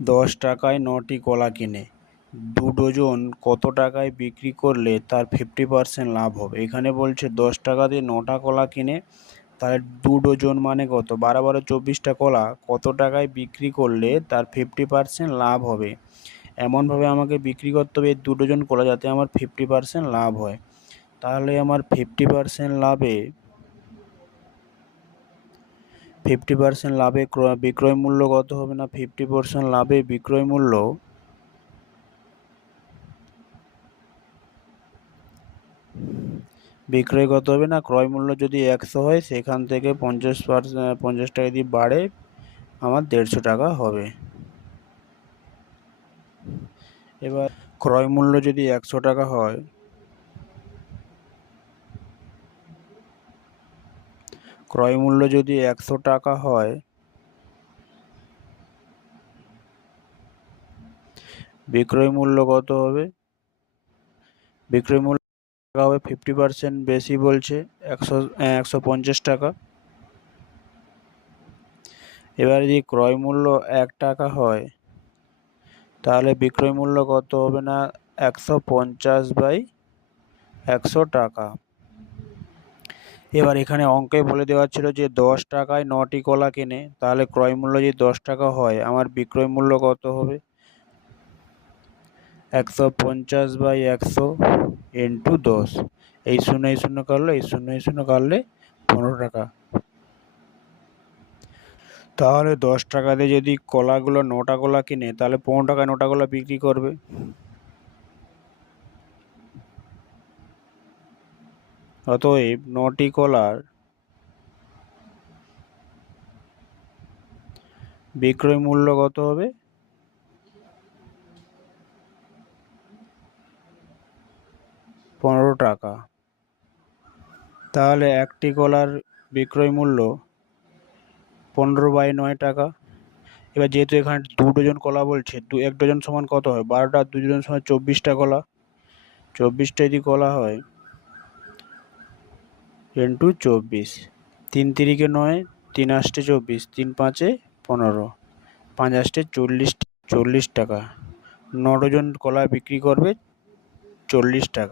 10 টাকায় 9টি কলা কিনে 2 ডজন কত টাকায় বিক্রি করলে তার 50% লাভ হবে। এখানে বলছে 10 টাকা দিয়ে 9টা কলা কিনে তাহলে 2 ডজন মানে কত, 12 12 24টা কলা কত টাকায় বিক্রি করলে তার 50% লাভ হবে। এমনভাবে আমাকে বিক্রি করতে হবে 2 ডজন কলা যাতে আমার 50% লাভ হয়। তাহলে আমার 50% লাভে 50% লাভে বিক্রয় মূল্য কত হবে না, 50% লাভে বিক্রয় মূল্য কত হবে না, ক্রয় মূল্য যদি 100 হয় সেখান থেকে 50 টাকা যদি বাড়ে আমার 150 টাকা হবে। এবার ক্রয় মূল্য যদি 100 টাকা হয়, ক্রয় মূল্য যদি 100 টাকা হয়, বিক্রয় মূল্য কত হবে, বিক্রয় মূল্য হবে 50% বেশি বলছে 150 টাকা। এবার যদি ক্রয় মূল্য 1 টাকা হয় তাহলে বিক্রয় মূল্য কত হবে না 150/100 টাকা। এবার এখানে অঙ্কে বলে দেওয়া ছিল যে 10 টাকায় 9টি কলা কেনে, তাহলে ক্রয় মূল্য যদি 10 টাকা হয় আমার বিক্রয় মূল্য কত হবে 150/100 ইন্টু 10। এই 0 কাটলো, এই 0 কাটলে 15 টাকা। তাহলে 10 টাকা দিয়ে যদি কলাগুলো 9টা কলা কিনে তাহলে 15 টাকায় 9টা কলা বিক্রি করবে। অতএব 9টি কলার বিক্রয় মূল্য কত হবে 15 টাকা। তাহলে একটি কলার বিক্রয় মূল্য 15/9 টাকা। এবার যেহেতু এখানে 2 ডজন কলা বলছে, 1 ডজন সমান কত হয় 12টা, 2 ডজন সমান 24টা কলা, 24টা যদি কলা হয় ইন্টু 24, 3 তিরিকে 9, 3 আষ্টে 24, 3 পাঁচে 15, 5 আষ্টে 40 টাকা। 9 ডজন কলা বিক্রি করবে 40 টাকায়।